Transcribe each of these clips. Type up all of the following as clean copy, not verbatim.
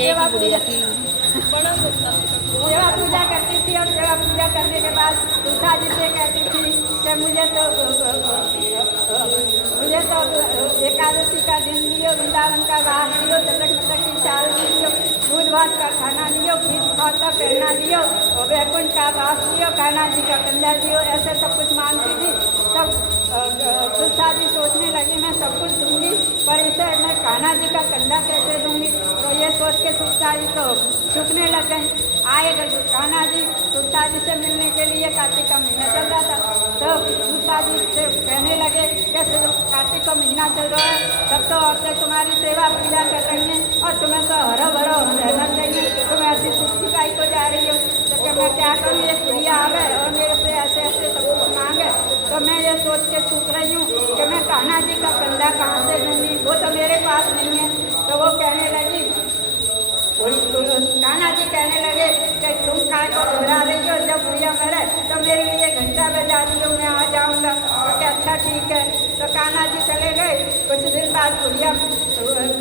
सेवा पूजा करती थी और सेवा पूजा करने के बाद तुलसा जी से कहती थी कि मुझे तो एकादशी का दिन दियो, वृंदावन का वास दियो, चटक मटक की चाल दियो, दूध भात का खाना दियो, खीर भात का पहना दियो और वैकुंठ का वास दियो, कान्हा जी का कंधा दियो, ऐसे सब कुछ मांगती थी। तब तुलसा जी सोचने लगी मैं सब कुछ दूंगी पर इसे मैं कान्हा जी का कंधा कैसे दूंगी। तो ये सोच के तुलसा जी तो झुकने लग गई। आए कान्हा जी तुलसा जी से मिलने के लिए, कार्तिक का महीना चल रहा था, तो तुलसा जी से कहने लगे कैसे कार्तिक का महीना चल रहा है, तब तो औरतें तुम्हारी सेवा पूजा कर रही हैं और तुम्हें तो हरो भरो रहना चाहिए, तुम ऐसी सुखी गाय को जा रही हो। तो कि मैं क्या करूँ, एक प्रिया आवे और मेरे से ऐसे ऐसे सब कुछ मांगे, तो मैं ये सोच के चूक रही हूँ कि मैं कान्हा जी का कंधा कहाँ से दूँगी, वो तो मेरे पास नहीं है। तो वो कहने लगी, कान्हा जी कहने लगे कि तुम काय को घबरा रही हो, जब बुढ़िया मरे तो मेरे लिए घंटा बजा दियो, मैं आ जाऊँगा। तो क्या अच्छा ठीक है। तो कान्हा जी चले गए। कुछ दिन बाद बुढ़िया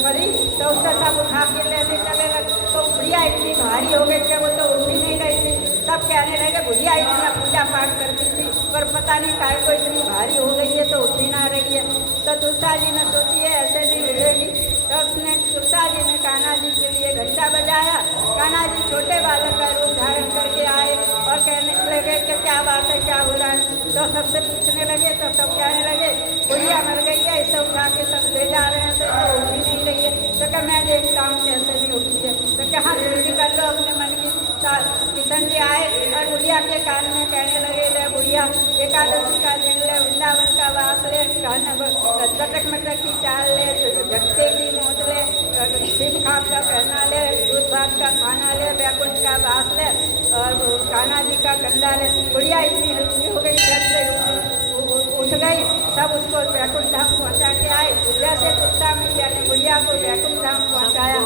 मरी तो उसका सब उठा के लेने चले लगे। तो बुढ़िया इतनी भारी हो गई कि वो तो उठ ही नहीं रही थी। सब कहने लगे बुढ़िया इतना पूजा पाठ करती थी पर पता नहीं काय को इतनी भारी हो गई है तो उठ ही ना रही है। तो तुलसा जी ने सोची है ऐसे नहीं मिलेगी। तो उसने तुलसा जी ने कान्हा जी के लिए घंटा बजाया। कान्हा जी छोटे बालक का रूप धारण करके आए और कहने लगे कि क्या बात है, क्या हो रहा है। तो सबसे पूछने लगे तो सब कहने लगे बुढ़िया मर गई है, इसे उठा के सब ले जा रहे हैं तो उठ ही नहीं रही है। तो क्या मैं देखता हूँ कैसे नहीं उठी है। तो क्या हाँ जल्दी कर लो अपने मन की। किशन जी आए और बुढ़िया के कान में कहने लगे ले बुढ़िया एकादशी का दिन ले, वृंदावन का वास ले, चटक मटक की चाल ले, झटके की मोच ले, खीर खाप का पहना ले, दूध भात का खाना ले, वैकुंठ का वास ले और कान्हा जी का कंधा ले। बुढ़िया इतनी हल्की हो गई, झट से उठ गई। सब उसको वैकुंठ धाम पहुँचा के आए। जैसे तुलसा मैया ने बुढ़िया को वैकुंठ धाम पहुँचाया